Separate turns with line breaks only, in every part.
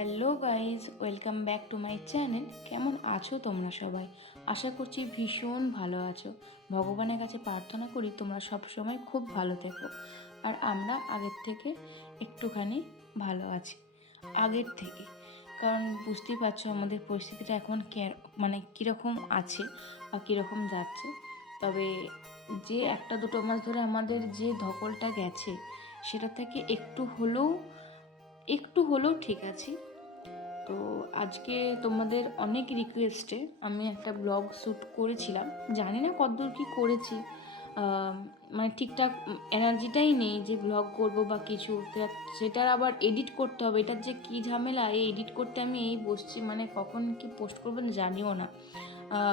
Hello guys welcome back to my channel. কেমন আছো তোমরা সবাই? আশা করছি ভীষণ ভালো আছো। ভগবানের কাছে প্রার্থনা করি তোমরা সব সময় খুব ভালো থেকো। আর আমরা আগের থেকে একটুখানি ভালো আছি। আগের থেকে। কারণ বুঝতেই পারছ আমাদের পরিস্থিতিটা এখন মানে কীরকম আছে বা কীরকম যাচ্ছে। তবে যে একটা দুটো মাস ধরে আমাদের যে ধকলটা গেছে, সেটা থেকে একটু হলেও একটু হলেও ঠিক আছি। আজকে তোমাদের অনেক রিকোয়েস্টে আমি একটা ব্লগ শ্যুট করেছিলাম। জানি না কতদূর কী করেছি। মানে ঠিকঠাক এনার্জিটাই নেই যে ব্লগ করব বা কিছু। সেটার আবার এডিট করতে হবে। এটার যে কী ঝামেলা, এই এডিট করতে আমি এই বসছি। মানে কখন কি পোস্ট করব জানিও না।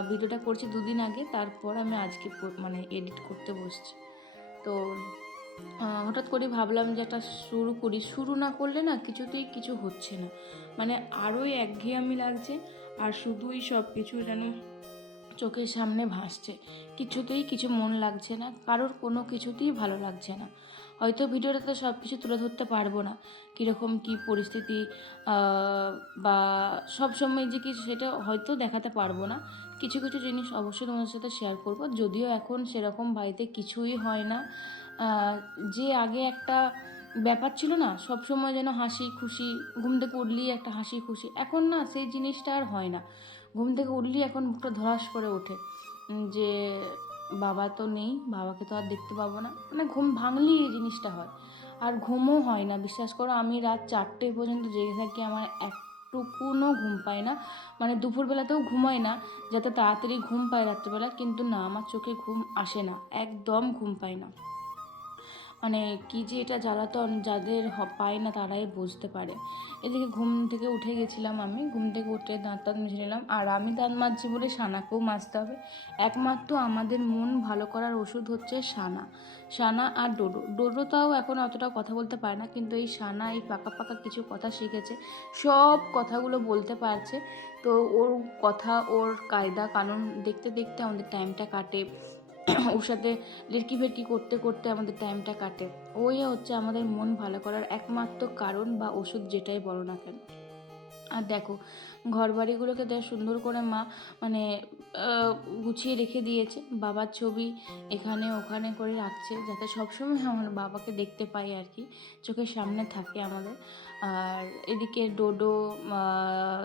ভিডিওটা করছি দুদিন আগে। তারপর আমি আজকে মানে এডিট করতে বসছি। তো হঠাৎ করে ভাবলাম যে একটা শুরু করি। শুরু না করলে না কিছুতেই কিছু হচ্ছে না। মানে আরোই একঘেয়েমি লাগছে আর শুধুই সব কিছু যেন চোখের সামনে ভাসছে। কিছুতেই কিছু মন লাগছে না, কারোর কোনো কিছুতেই ভালো লাগছে না। হয়তো ভিডিওটাতে সব কিছু তুলে ধরতে পারব না। কীরকম কী পরিস্থিতি বা সব সময় যে কি সেটা হয়তো দেখাতে পারব না। কিছু কিছু জিনিস অবশ্যই তোমাদের সাথে শেয়ার করব। যদিও এখন সেরকম বাড়িতে কিছুই হয় না। যে আগে একটা ব্যাপার ছিল না, সব সময় যেন হাসি খুশি, ঘুম থেকে উঠলেই একটা হাসি খুশি। এখন না সেই জিনিসটা আর হয় না। ঘুম থেকে উঠলেই এখন মুখটা ধরাস করে ওঠে। যে বাবা তো নেই, বাবাকে তো আর দেখতে পাবো না। মানে ঘুম ভাঙলেই এই জিনিসটা হয়। আর ঘুমও হয় না। বিশ্বাস করো, আমি রাত চারটে পর্যন্ত জেগে থাকি, আমার একটুকুনও ঘুম পায় না। মানে দুপুরবেলাতেও ঘুমাই না, যাতে তাড়াতাড়ি ঘুম পায় রাত্রিবেলা, কিন্তু না, আমার চোখে ঘুম আসে না। একদম ঘুম পায় না। মানে কি যে এটা জ্বালাতন যাদের পায় না তারাই বুঝতে পারে। এদিকে ঘুম থেকে উঠে গেছিলাম আমি, ঘুম থেকে উঠে দাঁত টাত মুছে নিলাম। আর আমি দাঁত মাজছি বলে সানাকেও মাজতে হবে। একমাত্র আমাদের মন ভালো করার ওষুধ হচ্ছে সানা। সানা আর ডোডো। ডোডো তাও এখন অতটা কথা বলতে পারে না, কিন্তু এই সানা এই পাকা পাকা কিছু কথা শিখেছে। সব কথাগুলো বলতে পারছে। তো ওর কথা, ওর কায়দা কানুন দেখতে দেখতে আমাদের টাইমটা কাটে। ওর সাথে লেরকি ফেরকি করতে করতে আমাদের টাইমটা কাটে। ওই হচ্ছে আমাদের মন ভালো করার একমাত্র কারণ বা ওষুধ যেটাই বলো না কেন। আর দেখো ঘর বাড়িগুলোকে দেখ সুন্দর করে মা মানে গুছিয়ে রেখে দিয়েছে। বাবার ছবি এখানে ওখানে করে রাখছে যাতে সবসময় আমার বাবাকে দেখতে পাই আর কি। চোখের সামনে থাকে আমাদের। আর এদিকে ডোডো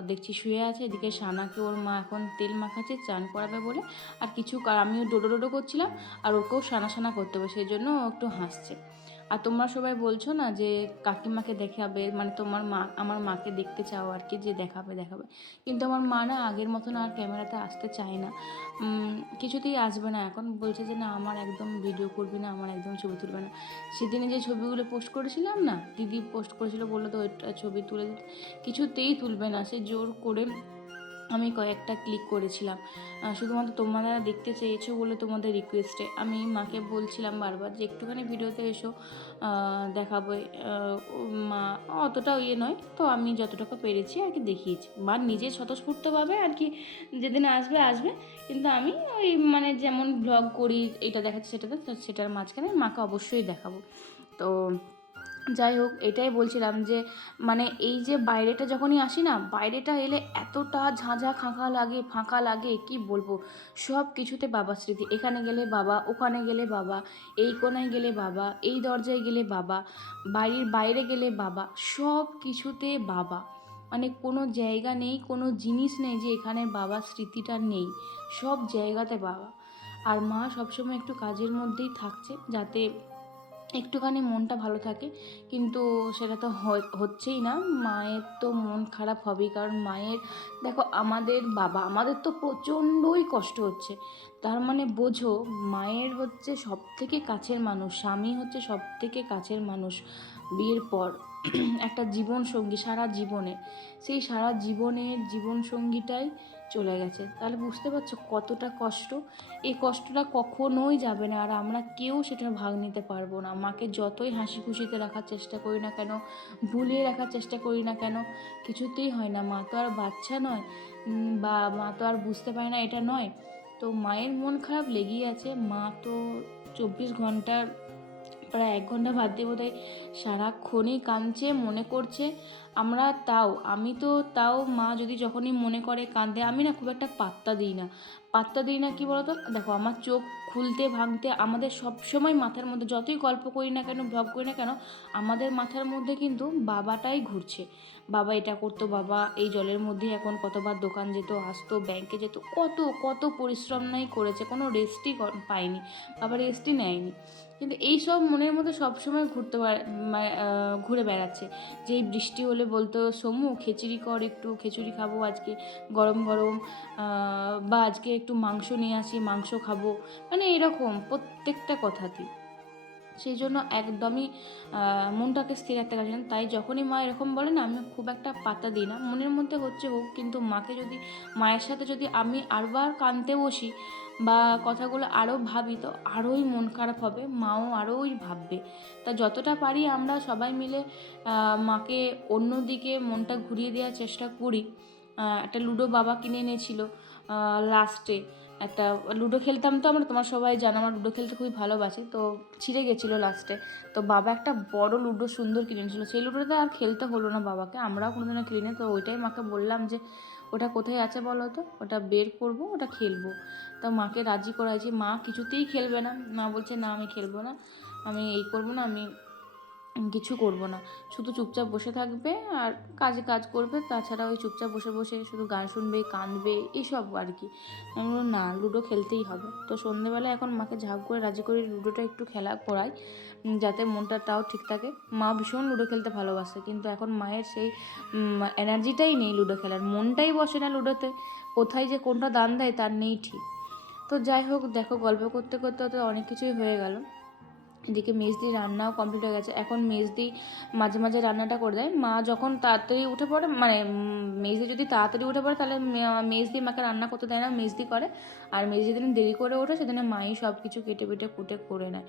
দেখছি শুয়ে আছে। এদিকে সানাকে ওর মা এখন তেল মাখাচ্ছে, চান করাবে বলে। আর কিছু আমিও ডোডো ডোডো করছিলাম, আর ওকেও সানা সানা করতে হবে, সেই জন্য ও একটু হাসছে। আর তোমরা সবাই বলছো না যে কাকিমাকে দেখাবে মানে তোমার মা, আমার মাকে দেখতে চাও আর কি, যে দেখাবে দেখাবে। কিন্তু আমার মা না আগের মতন আর ক্যামেরাতে আসতে চায় না। কিছুতেই আসবে না। এখন বলছে যে না, আমার একদম ভিডিও করবি না, আমার একদম ছবি তুলবে না। সেদিনে যে ছবিগুলো পোস্ট করেছিলাম না, দিদি পোস্ট করেছিল, বলল তো ওইটা ছবি তুলে দিতে। কিছুতেই তুলবে না। সে জোর করে আমি কয়েকটা ক্লিক করেছিলাম। শুধুমাত্র তোমরা দেখতে চেয়েছো বলে তোমাদের রিকোয়েস্টে আমি মাকে বলছিলাম বারবার যে, একটুখানি ভিডিওতে এসো দেখাবো। মা অতটাও ইয়ে নয়। তো আমি যতটুকু পেরেছি আর কি দেখিয়েছি। মা নিজে স্বতঃস্ফূর্তভাবে আর কি যেদিন আসবে আসবে। কিন্তু আমি ওই মানে যেমন ব্লগ করি, এটা দেখাচ্ছি, সেটাতে সেটার মাঝখানে মাকে অবশ্যই দেখাবো। তো যাই হোক, এটাই বলছিলাম যে মানে এই যে বাইরেটা যখনই আসি না, বাইরেটা এলে এতটা ঝাঁঝা খাঁকা লাগে, ফাঁকা লাগে, কি বলব? সব কিছুতে বাবা স্মৃতি। এখানে গেলে বাবা, ওখানে গেলে বাবা, এই কোনায় গেলে বাবা, এই দরজায় গেলে বাবা, বাড়ির বাইরে গেলে বাবা, সব কিছুতে বাবা। মানে কোনো জায়গা নেই, কোনো জিনিস নেই যে এখানে বাবার স্মৃতিটা নেই। সব জায়গাতে বাবা। আর মা সবসময় একটু কাজের মধ্যেই থাকছে যাতে একটুখানি মনটা ভালো থাকে, কিন্তু সেটা তো হচ্ছেই না। মায়ের তো মন খারাপ হবেই, কারণ মায়ের, দেখো আমাদের বাবা, আমাদের তো প্রচণ্ডই কষ্ট হচ্ছে। তার মানে বোঝো, মায়ের হচ্ছে সব থেকে কাছের মানুষ, স্বামী হচ্ছে সব থেকে কাছের মানুষ। বিয়ের পর একটা জীবন সঙ্গী সারা জীবনে। সেই সারা জীবনের জীবন সঙ্গীটাই চলে গেছে। তাহলে বুঝতে পারছ কতটা কষ্ট? এই কষ্টটা কখনোই যাবে না। আর আমরা কেউ সেটা ভাগ নিতে পারব না। মাকে যতই হাসি খুশিতে রাখার চেষ্টা করি না কেন, ভুলিয়ে রাখার চেষ্টা করি না কেন, কিছুতেই হয় না। মা তো আর বাচ্চা নয়। বা, মা তো আর বুঝতে পারে না এটা নয়। তো মায়ের মন খারাপ লেগেই আছে। মা তো চব্বিশ ঘণ্টার প্রায় এক ঘণ্টা বাদ দিয়ে বোধহয় সারাক্ষণই কাঁদছে, মনে করছে, আমরা তাও, আমি তো তাও, মা যদি যখনই মনে করে কাঁদে, আমি না খুব একটা পাত্তা দিই না। পাত্তা দিই না কি বলতো? দেখো, আমার চোখ খুলতে ভাঙতে আমাদের সব সময় মাথার মধ্যে, যতই গল্প করি না কেন ব্লগ করি না কেন, আমাদের মাথার মধ্যে কিন্তু বাবাটাই ঘুরছে। বাবা, এটা করতো বাবা, এই জলের মধ্যে এখন কতবার দোকান যেত, আসতো, ব্যাংকে যেত, কত কত পরিশ্রম নাই করেছে, কোনো রেস্টই পায়নি। বাবা রেস্টই নেয়নি। কিন্তু এইসব মনের মধ্যে সবসময় ঘুরতে পারে- মা- আহ, ঘুরে বেড়াচ্ছে। যে এই বৃষ্টি হলে বলতো সমু খিচুড়ি কর একটু খিচুড়ি খাব আজকে গরম গরম বা আজকে একটু মাংস নিয়ে আসি মাংস খাব। মানে এরকম প্রত্যেকটা কথাতেই। সেই জন্য একদমই মনটাকে স্থির রাখতে না। তাই যখনই মা এরকম বলে না আমি খুব একটা পাতা দিই না। মনের মধ্যে হচ্ছে হোক কিন্তু মাকে যদি মায়ের সাথে যদি আমি আরবার কাঁদতে বসি বা কথাগুলো আরও ভাবি তো আরোই মন খারাপ হবে, মাও আরোই ভাববে। তা যতটা পারি আমরা সবাই মিলে মাকে অন্যদিকে মনটা ঘুরিয়ে দেওয়ার চেষ্টা করি। একটা লুডো বাবা কিনে এনেছিল লাস্টে একটা লুডো খেলতাম তো আমরা, তোমার সবাই জানো আমার লুডো খেলতে খুবই ভালোবাসি, তো ছিঁড়ে গেছিল লাস্টে তো বাবা একটা বড় লুডো সুন্দর কিনেছিল সেই লুডোটা আর খেলতে হলো না বাবাকে, আমরাও কোনোদিনও খেলি না তো ওইটাই মাকে বললাম যে ওটা কোথায় আছে বলো তো ওটা বের করব, ওটা খেলব। তা মাকে রাজি করাইছি মা কিছুতেই খেলবে না। মা বলছে, না, আমি খেলব না। আমি এই করব না, আমি কিছু করব না। শুধু চুপচাপ বসে থাকবে আর কাজে কাজ করবে, তাছাড়া ওই চুপচাপ বসে বসে শুধু গান শুনবে, কাঁদবে এইসব আর কি। আমি বললাম না, লুডো খেলতেই হবে। তো সন্ধেবেলা এখন মাকে ঝাঁপ করে রাজি করে লুডোটা একটু খেলা করাই যাতে মনটা তাও ঠিক থাকে। মা ভীষণ লুডো খেলতে ভালোবাসে, কিন্তু এখন মায়ের সেই এনার্জিটাই নেই লুডো খেলার। মনটাই বসে না লুডোতে, কোথায় যে কোনটা দান দেয় তার নেই ঠিক। তো যাই হোক, দেখো গল্প করতে করতে তো অনেক কিছুই হয়ে গেল। এদিকে মেজদি রান্নাও কমপ্লিট হয়ে গেছে। এখন মেজদি মাঝে মাঝে রান্নাটা করে দেয়। মা যখন তাড়াতাড়ি উঠে পড়ে মানে মেজদি যদি তাড়াতাড়ি উঠে পড়ে, তাহলে মেজদি মাকে রান্না করতে দেয় না, মেজদি করে। আর মেজদি যেদিন দেরি করে ওঠে, সেদিন মাই সব কিছু কেটে বেটে কুটে করে নেয়।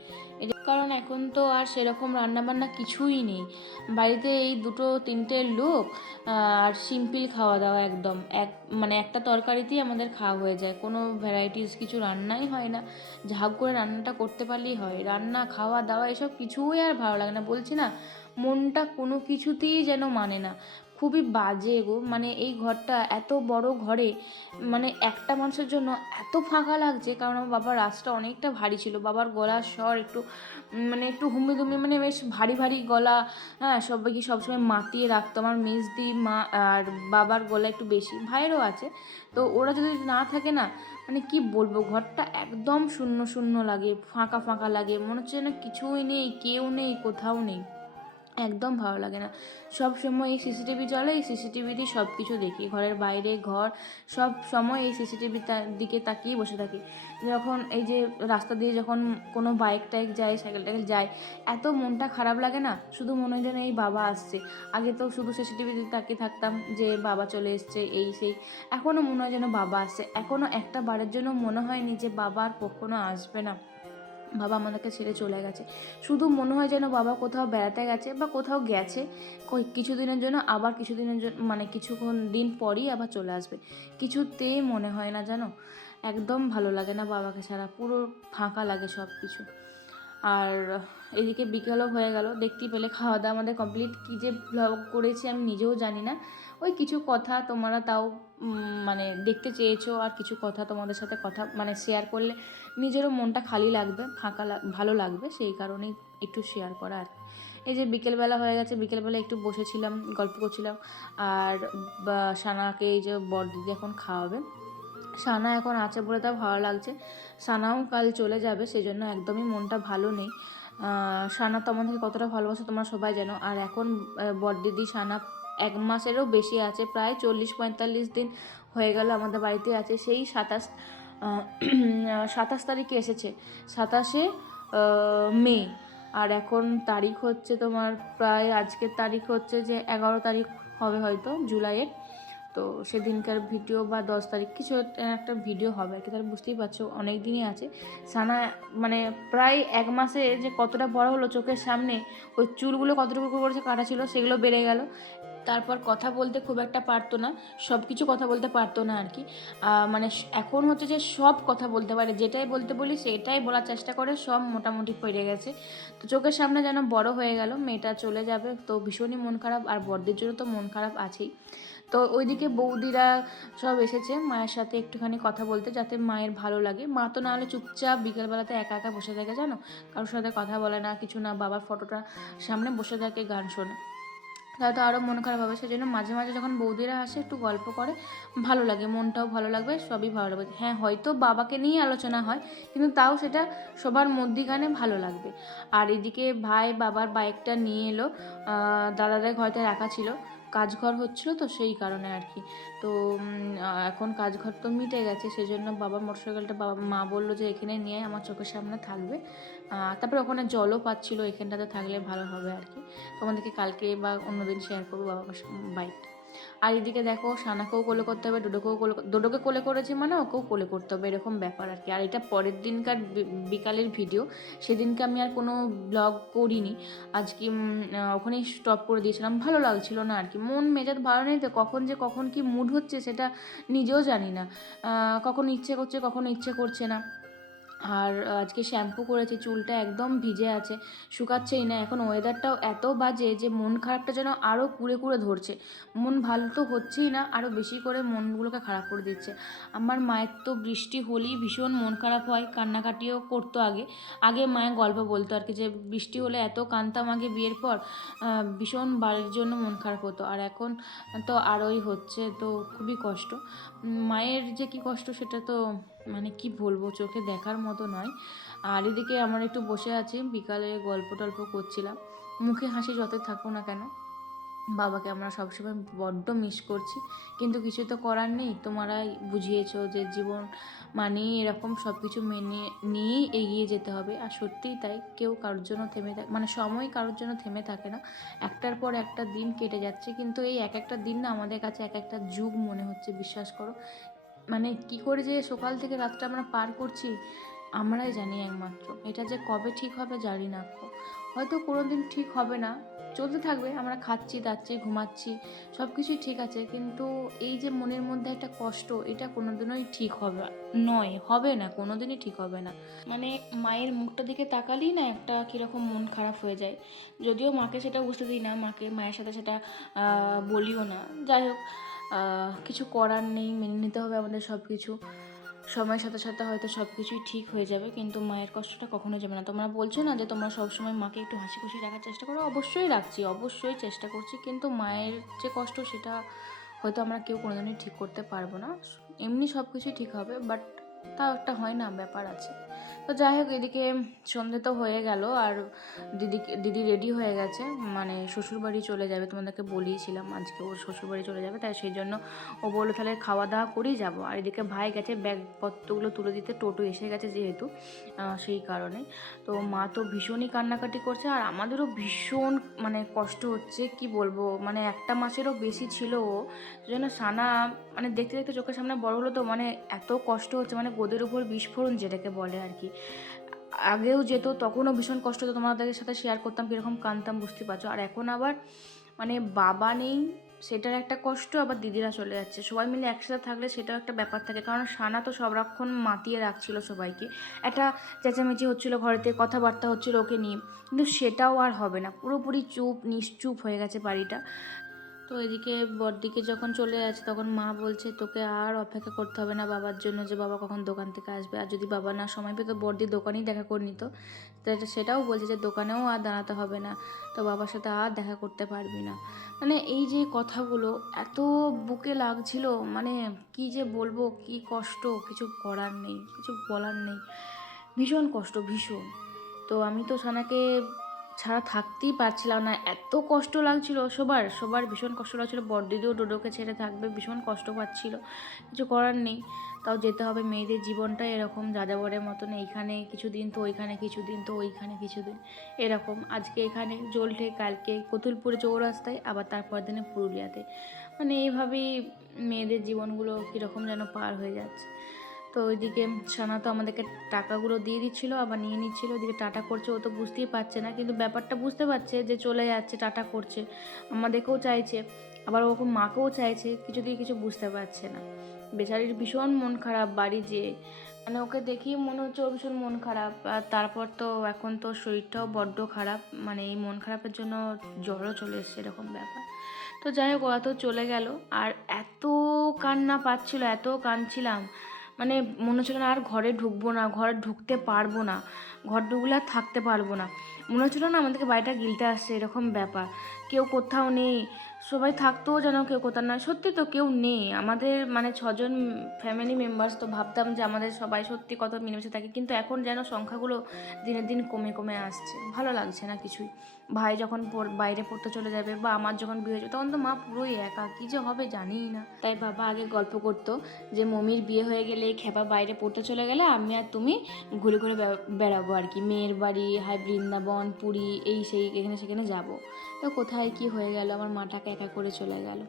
কারণ এখন তো আর সেরকম রান্না বান্না কিছুই নেই। বাড়িতে এই দুটো তিনটে লোক আর সিম্পল খাওয়া দাওয়া একদম। এক মানে একটা তরকারিতেই আমাদের খাওয়া হয়ে যায়। কোনো ভ্যারাইটিস কিছু রান্নাই হয় না। ঝাঁক করে রান্নাটা করতে পারলেই হয়। রান্না, খাওয়া দাওয়া এসব কিছুই আর ভালো লাগে না। বলছি না, মনটা কোনো কিছুতেই যেন মানে না। খুবই বাজে গো। মানে এই ঘরটা এত বড় ঘরে মানে একটা মানুষের জন্য এত ফাঁকা লাগছে। কারণ আমার বাবার রাসটা অনেকটা ভারী ছিল। বাবার গলার স্বর একটু মানে একটু হুমি দুমি মানে বেশ ভারী ভারী গলা হ্যাঁ সবাইকে সবসময় মাতিয়ে রাখতো। আমার মেজদি মা আর বাবার গলা একটু বেশি, ভাইয়েরও আছে। তো ওরা যদি না থাকে না মানে কি বলব, ঘরটা একদম শূন্য শূন্য লাগে, ফাঁকা ফাঁকা লাগে। মনে হচ্ছে না কিছুই নেই, কেউ নেই, কোথাও নেই। একদম ভালো লাগে না। সব সময় এই সিসিটিভি চলে, এই সিসিটিভিতেই সব কিছু দেখি। ঘরের বাইরে, ঘর, সব সময় এই সিসিটিভি দিকে তাকিয়ে বসে থাকি। যখন এই যে রাস্তা দিয়ে যখন কোনো বাইক টাইক যায় সাইকেল টাইকেল যায়, এত মনটা খারাপ লাগে না? শুধু মনে হয় যেন এই বাবা আসছে। আগে তো শুধু সিসিটিভিতে তাকিয়ে থাকতাম যে বাবা চলে এসছে, এই সেই। এখনও মনে হয় যেন বাবা আসছে। এখনও একটা বারের জন্য মনে হয়নি যে বাবা আর কখনো আসবে না। বাবা আমাদেরকে ছেড়ে চলে গেছে। শুধু মনে হয় যেন বাবা কোথাও বেড়াতে গেছে বা কোথাও গেছে কিছুদিনের জন্য আবার কিছুদিনের জন্য মানে কিছুক্ষণ দিন পরই আবার চলে আসবে। কিছুতেই মনে হয় না জানো? একদম ভালো লাগে না বাবাকে ছাড়া, পুরো ফাঁকা লাগে সব কিছু আর এদিকে বিকেলও হয়ে গেল, দেখতেই পেলে খাওয়া দাওয়া আমাদের কমপ্লিট কী যে ব্লগ করেছি আমি নিজেও জানি না। ওই কিছু কথা, তোমরা তাও মানে দেখতে চেয়েছো আর কিছু কথা তোমাদের সাথে কথা মানে শেয়ার করলে নিজেরও মনটা খালি লাগবে, ফাঁকা ভালো লাগবে, সেই কারণেই একটু শেয়ার করা আর। এই যে বিকেলবেলা হয়ে গেছে, বিকেলবেলা একটু বসেছিলাম, গল্প করছিলাম, আর সানাকে এই যে বড়দিদি এখন খাওয়াবে সানা এখন আছে বলে তার ভালো লাগছে, সানাও কাল চলে যাবে সেই জন্য একদমই মনটা ভালো নেই সানা তো আমাদেরকে কতটা ভালোবাসে তোমরা সবাই জানো, আর এখন বড়দিদি সানা এক মাসেরও বেশি আছে, প্রায় চল্লিশ পঁয়তাল্লিশ দিন হয়ে গেল আমাদের বাড়িতে আছে। সেই সাতাশ সাতাশ তারিখে এসেছে, সাতাশে মে। আর এখন তারিখ হচ্ছে তোমার প্রায়, আজকের তারিখ হচ্ছে যে এগারো তারিখ হবে হয়তো জুলাইয়ের। তো সেদিনকার ভিডিও বা দশ তারিখ, কিছু একটা ভিডিও হবে আর কি, তাহলে বুঝতেই পারছ, অনেক দিনই আছে। সানা মানে প্রায় এক মাসে যে কতটা বড় হলো চোখের সামনে, ওই চুলগুলো কতটুকু করেছে কাটা ছিল, সেগুলো বেড়ে গেল। তারপর কথা বলতে খুব একটা পারতো না সব কিছু কথা বলতে পারতো না আর কি। মানে এখন হচ্ছে যে সব কথা বলতে পারে, যেটাই বলতে বলি সেটাই বলার চেষ্টা করে, সব মোটামুটি পেরে গেছে। তো চোখের সামনে যেন বড় হয়ে গেল, মেয়েটা চলে যাবে, তো ভীষণই মন খারাপ, আর বড়দের জন্য তো মন খারাপ আছেই। তো ওইদিকে বৌদিরা সব এসেছে, মায়ের সাথে একটুখানি কথা বলতে, যাতে মায়ের ভালো লাগে। মা তো নাহলে চুপচাপ বিকেলবেলাতে একা একা বসে থাকে, জানো? কারোর সাথে কথা বলে না, কিছু না, বাবার ফটোটা সামনে বসে থাকে, গান শোনে। তাহলে তো আরও মন খারাপ হবে, সেজন্য মাঝে মাঝে যখন বৌদিরা আসে একটু গল্প করে, ভালো লাগে, মনটাও ভালো লাগবে, সবই ভালো লাগবে। হ্যাঁ হয়তো বাবাকে নিয়ে আলোচনা হয়, কিন্তু তাও সেটা সবার মধ্যিখানে ভালো লাগবে। আর এদিকে ভাই বাবার বাইকটা নিয়ে এলো দাদাদের ঘরতে রাখা ছিল কাজঘর হচ্ছিল তো সেই কারণে আর কি। তো এখন কাজঘর তো মিটে গেছে সেই জন্য বাবা মোটরসাইকেলটা বাবা, মা বলল যে এখানে নিয়ে আমার চোখের সামনে থাকবে। তারপরে ওখানে জলও পাচ্ছিলো, এখানটাতে থাকলে ভালো হবে আর কি। তোমাদেরকে কালকে বা অন্যদিন শেয়ার করব বাবা বাইকটা। আর এদিকে দেখো সানাকেও কোলে করতে হবে, ডোডোকেও কোলে ডোডোকে কোলে করেছি মানে ওকেও কোলে করতে হবে, এরকম ব্যাপার আর কি। আর এটা পরের দিনকার বিকালের ভিডিও, সেদিনকে আমি আর কোনো ব্লগ করিনি। আজকে ওখানেই স্টপ করে দিয়েছিলাম, ভালো লাগছিল না আর কি। মন মেজাজ ভালো নেই তো, কখন যে কখন কি মুড হচ্ছে সেটা নিজেও জানি না। কখন ইচ্ছে করছে, কখন ইচ্ছে করছে না। আর আজকে শ্যাম্পু করেছি, চুলটা একদম ভিজে আছে, শুকাচ্ছেই না। এখন ওয়েদারটাও এত বাজে যে মন খারাপটা যেন আরও কুড়ে কুড়ে ধরছে। মন ভালো তো হচ্ছেই না আরও বেশি করে মনগুলোকে খারাপ করে দিচ্ছে। আমার মায়ের তো বৃষ্টি হলেই ভীষণ মন খারাপ হয়, কান্নাকাটিও করতো আগে। আগে মায়ের গল্প বলতো আর কি যে, বৃষ্টি হলে এত কানতাম আগে বিয়ের পর ভীষণ বাড়ির জন্য মন খারাপ হতো। আর এখন তো আরোই হচ্ছে, তো খুবই কষ্ট। মায়ের যে কি কষ্ট সেটা তো মানে কি বলব, চোখে দেখার মতো নয়। আর এদিকে আমার একটু বসে আছি, বিকালে গল্প টল্প করছিলাম। মুখে হাসি যতই থাকব না কেন, বাবাকে আমরা সবসময় বড্ড মিস করছি। কিন্তু কিছু তো করার নেই। তোমরাই বুঝিয়েছো যে জীবন মানেই এরকম সব কিছু মেনে নিয়েই এগিয়ে যেতে হবে। আর সত্যিই তাই, কেউ কারোর জন্য থেমে থাকে মানে সময় কারোর জন্য থেমে থাকে না। একটার পর একটা দিন কেটে যাচ্ছে। কিন্তু এই এক একটা দিন না আমাদের কাছে এক একটা যুগ মনে হচ্ছে, বিশ্বাস করো। মানে কি করে যে সকাল থেকে রাতটা আমরা পার করছি, আমরাই জানি একমাত্র। এটা যে কবে ঠিক হবে জানি না হয়তো কোনো দিন ঠিক হবে না। চলতে থাকবে, আমরা খাচ্ছি, দাচ্ছি, ঘুমাচ্ছি সব কিছুই ঠিক আছে। কিন্তু এই যে মনের মধ্যে একটা কষ্ট, এটা কোনোদিনই ঠিক হবে, নয়, হবে না, কোনোদিনই ঠিক হবে না। মানে মায়ের মুখটা দিকে তাকালেই না একটা কীরকম মন খারাপ হয়ে যায়। যদিও মাকে সেটা বুঝতে দিই না, মাকে, মায়ের সাথে সেটা বলিও না। যাই হোক কিছু করার নেই, মেনে নিতে হবে আমাদের সব কিছু সময়ের সাথে সাথে হয়তো সব কিছুই ঠিক হয়ে যাবে, কিন্তু মায়ের কষ্টটা কখনো যাবে না। তোমরা বলছো না যে তোমরা সবসময় মাকে একটু হাসি খুশি রাখার চেষ্টা করো? অবশ্যই রাখছি, অবশ্যই চেষ্টা করছি, কিন্তু মায়ের যে কষ্ট সেটা হয়তো আমরা কেউ কোনোদিনই ঠিক করতে পারব না। এমনি সব কিছুই ঠিক হবে বাট তাও একটা হয় না, ব্যাপার আছে। তো যাই হোক, এদিকে সন্ধে তো হয়ে গেল আর দিদি দিদি রেডি হয়ে গেছে। মানে শ্বশুরবাড়ি চলে যাবে, তোমাদেরকে বলিয়েছিলাম আজকে ওর শ্বশুরবাড়ি চলে যাবে, তাই সেই জন্য ও বলল তাহলে খাওয়া দাওয়া করেই যাব। আর এদিকে ভাই গেছে ব্যাগপত্রগুলো তুলে দিতে, টোটো এসে গেছে যেহেতু সেই কারণে। তো মা তো ভীষণই কান্নাকাটি করছে, আর আমাদেরও ভীষণ মানে কষ্ট হচ্ছে, কি বলব? মানে একটা মাসেরও বেশি ছিল ও সেজন্য সানা মানে দেখতে দেখতে চোখের সামনে বড় হলো তো মানে এত কষ্ট হচ্ছে মানে গোদের উপর বিস্ফোরণ যেটাকে বলে আর কি। আগেও যেত, তখনও ভীষণ কষ্ট হতো। তোমাদের সাথে শেয়ার করতাম কীরকম কানতাম বুঝতে পারছ। আর এখন আবার মানে বাবা নেই, সেটার একটা কষ্ট, আবার দিদিরা চলে যাচ্ছে। সবাই মিলে একসাথে থাকলে সেটাও একটা ব্যাপার থাকে। কারণ সানা তো সবরক্ষণ মাতিয়ে রাখছিল সবাইকে। একটা চেঁচামেচি হচ্ছিল ঘরেতে, কথাবার্তা হচ্ছিল ওকে নিয়ে। কিন্তু সেটাও আর হবে না। পুরোপুরি চুপ, নিশ্চুপ হয়ে গেছে বাড়িটা। তো এদিকে বড়দিকে যখন চলে যাচ্ছে, তখন মা বলছে, তোকে আর অপেক্ষা করতে হবে না বাবার জন্য যে বাবা কখন দোকান থেকে আসবে। আর যদি বাবা না সময় পেতো বড়দি দোকানেই দেখা করে নিত। সেটাও বলছে যে দোকানেও আর দাঁড়াতে হবে না। তো বাবার সাথে আর দেখা করতে পারবি না। মানে এই যে কথাগুলো, এত বুকে লাগছিল মানে কি যে বলব, কি কষ্ট, কিছু করার নেই, কিছু বলার নেই। ভীষণ কষ্ট, ভীষণ। তো আমি তো সানাকে ছাড়া থাকতেই পারছিলাম না। এত কষ্ট লাগছিল সবার সবার ভীষণ কষ্ট লাগছিল। বড়দিদিও ডোডোকে ছেড়ে থাকবে, ভীষণ কষ্ট পাচ্ছিল। কিছু করার নেই। তাও যেতে হবে। মেয়েদের জীবনটা এরকম যাযাবরের মতন। এইখানে কিছুদিন তো ওইখানে, কিছুদিন তো ওইখানে, কিছুদিন এরকম। আজকে এখানে জলঠে কালকে কতুলপুরে চৌরাস্তায়, আবার তারপর দিনে পুরুলিয়াতে। মানে এইভাবেই মেয়েদের জীবনগুলো কীরকম যেন পার হয়ে যাচ্ছে। তো ওইদিকে সানা তো আমাদেরকে টাকাগুলো দিয়ে দিচ্ছিল, আবার নিয়ে নিচ্ছিল। ওইদিকে টাটা করছে, ও তো বুঝতেই পারছে না, কিন্তু ব্যাপারটা বুঝতে পারছে যে চলে যাচ্ছে, টাটা করছে। আমাদেরকেও চাইছে, আবার ওরকম মাকেও চাইছে, কিছু দিয়ে কিছু বুঝতে পারছে না। বেচারির ভীষণ মন খারাপ বাড়ি যেয়ে। মানে ওকে দেখেই মনে হচ্ছে ওর ভীষণ মন খারাপ, আর তারপর তো এখন তো শরীরটাও বড্ড খারাপ মানে এই মন খারাপের জন্য জ্বরও চলে এসছে এরকম ব্যাপার। তো যাই হোক, ওরা তো চলে গেল, আর এত কান্না পাচ্ছিল, এত কাঁদছিলাম। মানে মনে হচ্ছিল না আর ঘরে ঢুকবো না, ঘরে ঢুকতে পারব না, ঘর ঢুকলে আর থাকতে পারব না। মনে হচ্ছিল না আমাদেরকে বাড়িটা গিলতে আসছে, এরকম ব্যাপার। কেউ কোথাও নেই, সবাই থাকতেও যেন কেউ কোথাও না, সত্যি তো কেউ নেই। আমাদের মানে ছজন ফ্যামিলি মেম্বার্স তো ভাবতাম যে আমাদের সবাই সত্যি কত মিলেমিশে থাকে, কিন্তু এখন যেন সংখ্যাগুলো দিনের দিন কমে কমে আসছে। ভালো লাগছে না কিছুই। ভাই যখন বাইরে পড়তে চলে যাবে বা আমার যখন বিয়ে হয়ে যাবে, তখন তো মা পুরোই একা। কী যে হবে জানিই না। তাই বাবা আগে গল্প করতো যে, মমির বিয়ে হয়ে গেলে খেপা বাইরে পড়তে চলে গেলে আমি আর তুমি ঘুরে ঘুরে বেড়াবো আর কি। মেয়ের বাড়ি হাই বৃন্দাবন, পুরী, এই সেই, এখানে সেখানে যাব। তো কোথায় কি হয়ে গেল? আমার মাটাকে একা করে চলে গেল।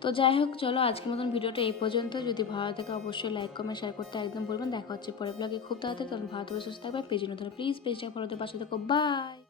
তো যাই হোক, চলো আজকের মতন ভিডিওটা এই পর্যন্ত। যদি ভালো থাকে অবশ্যই লাইক কমেন্ট শেয়ার করতে একদম বলবেন দেখা হচ্ছে পরে ব্লগে খুব তাড়াতাড়ি তখন ভালো থাকবে, সুস্থ থাকবে। পেজে নতুন প্লিজ পেজটা ফলোতে পাশে থাকো। বাই